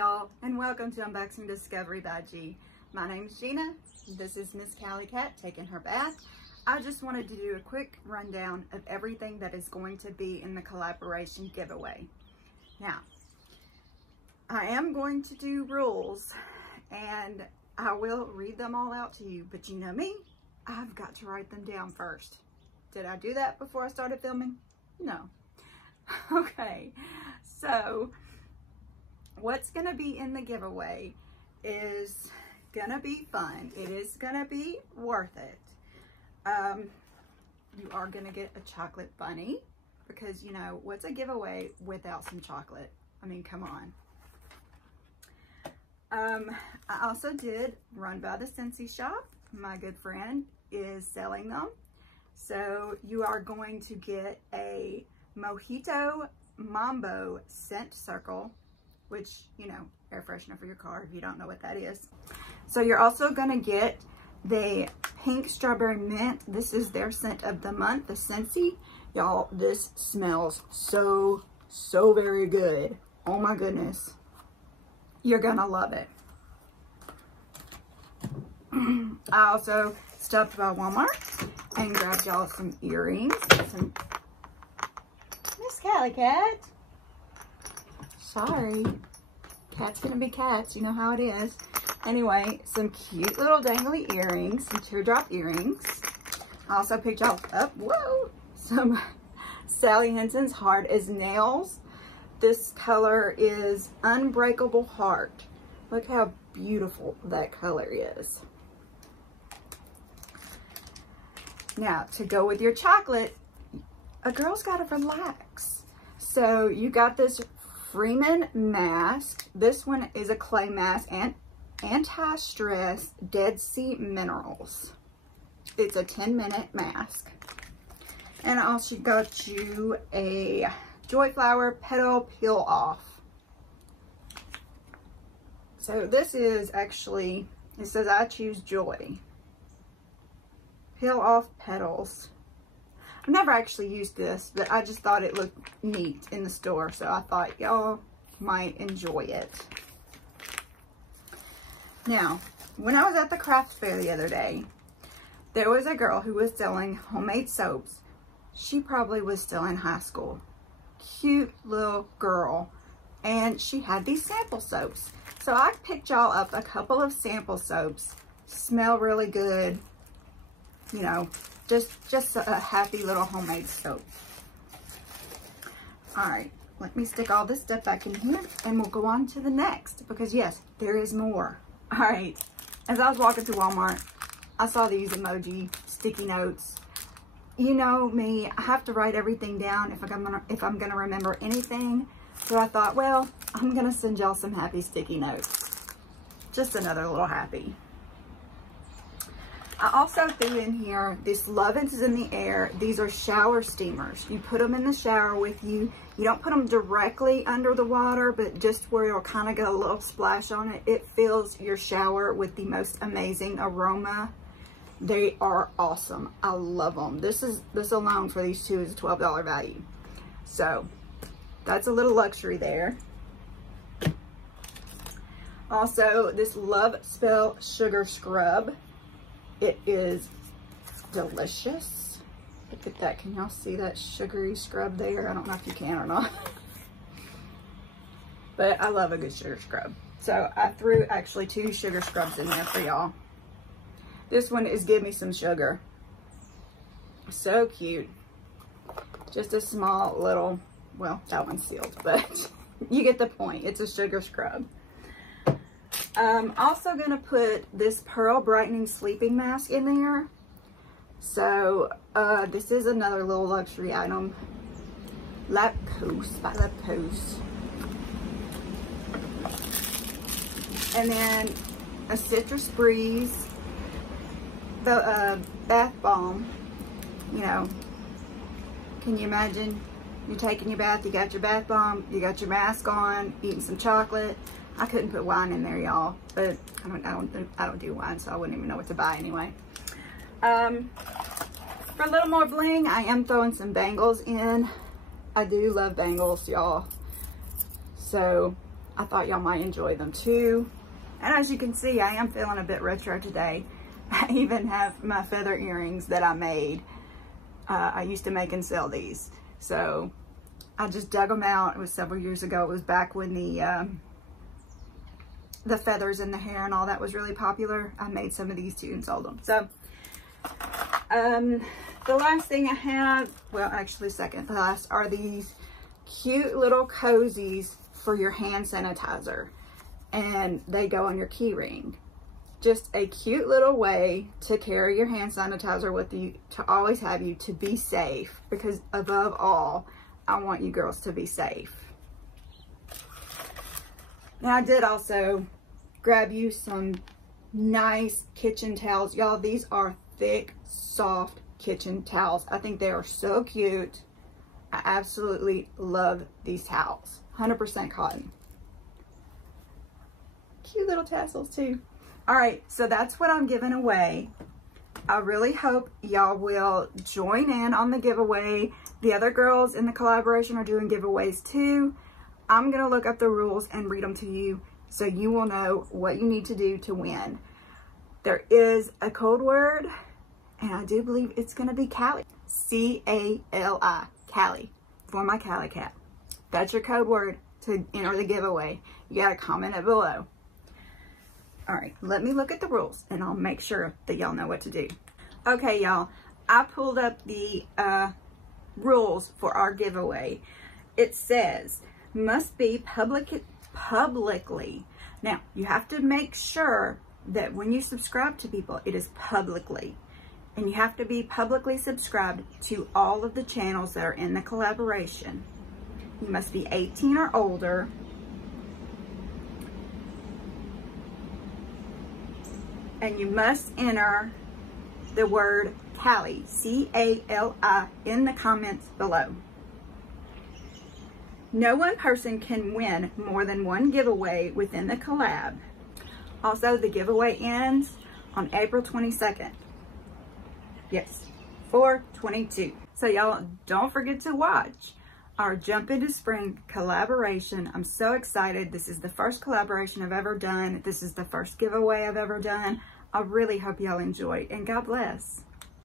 y'all, and welcome to Unboxing Discovery by G. My name's Gina. This is Miss Callie Cat taking her bath. I just wanted to do a quick rundown of everything that is going to be in the collaboration giveaway. Now, I am going to do rules, and I will read them all out to you, but you know me, I've got to write them down first. Did I do that before I started filming? No. Okay, so what's gonna be in the giveaway is gonna be fun. It is gonna be worth it. You are gonna get a chocolate bunny because, you know, what's a giveaway without some chocolate? I mean, come on. I also did run by the Scentsy shop. My good friend is selling them. So you are going to get a Mojito Mambo scent circle, which, you know, air freshener for your car if you don't know what that is. So you're also gonna get the pink strawberry mint. This is their scent of the month, the Scentsy. Y'all, this smells so very good. Oh my goodness. You're gonna love it. I also stopped by Walmart and grabbed y'all some earrings. Miss Callie Cat. Sorry. Cats gonna be cats. You know how it is. Anyway, some cute little dangly earrings, some teardrop earrings. I also picked y'all up, whoa, some Sally Hansen's Hard as Nails. This color is Unbreakable Heart. Look how beautiful that color is. Now, to go with your chocolate, a girl's gotta relax. So you got this Freeman mask. This one is a clay mask and anti-stress Dead Sea Minerals. It's a 10-minute mask. And I also got you a Joy Flower Petal Peel Off. So this is actually, it says I choose joy. Peel off petals. I've never actually used this, but I just thought it looked neat in the store, so I thought y'all might enjoy it. Now, when I was at the craft fair the other day, there was a girl who was selling homemade soaps. She probably was still in high school. Cute little girl. And she had these sample soaps. So I picked y'all up a couple of sample soaps. Smell really good. You know, just a happy little homemade soap. All right, let me stick all this stuff back in here and we'll go on to the next because yes, there is more. All right, as I was walking through Walmart, I saw these emoji sticky notes. You know me, I have to write everything down if I'm gonna remember anything. So I thought, well, I'm gonna send y'all some happy sticky notes. Just another little happy. I also threw in here this Love is in the Air. These are shower steamers. You put them in the shower with you. You don't put them directly under the water, but just where you'll kind of get a little splash on it. It fills your shower with the most amazing aroma. They are awesome. I love them. This alone for these two is a $12 value. So that's a little luxury there. Also, this Love Spell Sugar Scrub. It is delicious. Look at that. Can y'all see that sugary scrub there? I don't know if you can or not. But I love a good sugar scrub. So I threw actually 2 sugar scrubs in there for y'all. This one is Give Me Some Sugar. So cute. Just a small little, well, that one's sealed, but you get the point. It's a sugar scrub. I'm also going to put this Pearl Brightening Sleeping Mask in there. So, this is another little luxury item. Lap Coast by Lap Coast. And then a Citrus Breeze. The bath bomb. You know, can you imagine? You're taking your bath, you got your bath bomb, you got your mask on, eating some chocolate. I couldn't put wine in there, y'all, but I don't do wine, so I wouldn't even know what to buy anyway. For a little more bling, I am throwing some bangles in. I do love bangles, y'all. So I thought y'all might enjoy them too. And as you can see, I am feeling a bit retro today. I even have my feather earrings that I made. I used to make and sell these. So I just dug them out. It was several years ago. It was back when the feathers in the hair and all that was really popular. I made some of these too and sold them. So the last thing I have, well, actually second to last, are these cute little cozies for your hand sanitizer. And they go on your key ring. Just a cute little way to carry your hand sanitizer with you, to always have you, to be safe, because above all, I want you girls to be safe. Now I did also grab you some nice kitchen towels. Y'all, these are thick, soft kitchen towels. I think they are so cute. I absolutely love these towels. 100% cotton. Cute little tassels too. All right, so that's what I'm giving away. I really hope y'all will join in on the giveaway. The other girls in the collaboration are doing giveaways too. I'm gonna look up the rules and read them to you so you will know what you need to do to win. There is a code word, and I do believe it's gonna be Cali. C-A-L-I, Cali, for my Cali cat. That's your code word to enter the giveaway. You gotta comment it below. All right, let me look at the rules and I'll make sure that y'all know what to do. Okay, y'all, I pulled up the rules for our giveaway. It says, must be publicly. Now, you have to make sure that when you subscribe to people, it is publicly. And you have to be publicly subscribed to all of the channels that are in the collaboration. You must be 18 or older. And you must enter the word Cali, C-A-L-I, in the comments below. No one person can win more than one giveaway within the collab. Also, the giveaway ends on April 22nd. Yes, 4/22. So y'all, don't forget to watch our Jump Into Spring collaboration. I'm so excited. This is the first collaboration I've ever done. This is the first giveaway I've ever done. I really hope y'all enjoy, and God bless.